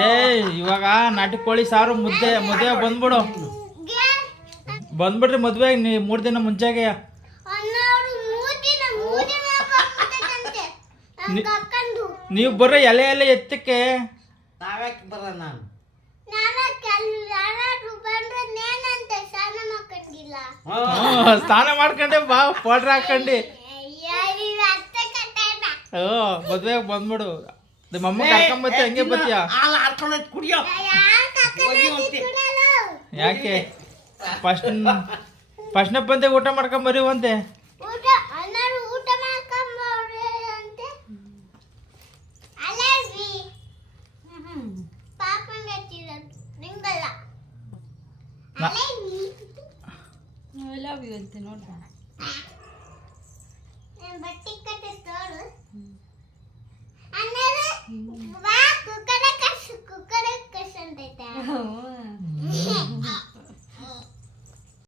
ಏ ಇವಾಗ ನಾಟಿ ಕೋಳಿ ಸಾರು ಮುದ್ದೆ ಬಂದ್ಬಿಡು ಬಂದ್ಬಿಡ್ರಿ ಮದ್ವೆ 3 ದಿನ ಮುಂಚೆಗೆ ನೀವು ಬರ್ರಿ ಎಲೆ ಎತ್ತಕ್ಕೆ ಸ್ನಾನ ಮಾಡ್ಕೊಂಡೆ ಬಾ ಪೌಡ್ರ್ ಹಾಕೊಂಡಿ ಮದ್ವೆಗೆ ಬಂದ್ಬಿಡು ನಿಮ್ಮಮ್ಮ ಕರ್ಕೊಂಬತ್ತಿ ಹಂಗೆ ಬತ್ತೀಯ ಯಾಕೆ ಫಸ್ಟ್ನೇ ಬಂದೆ ಊಟ ಮಾಡ್ಕೊಂಬರಿವಂತೆ ಲವ್ ಯು ಅಂತ ನೋಡ್ದ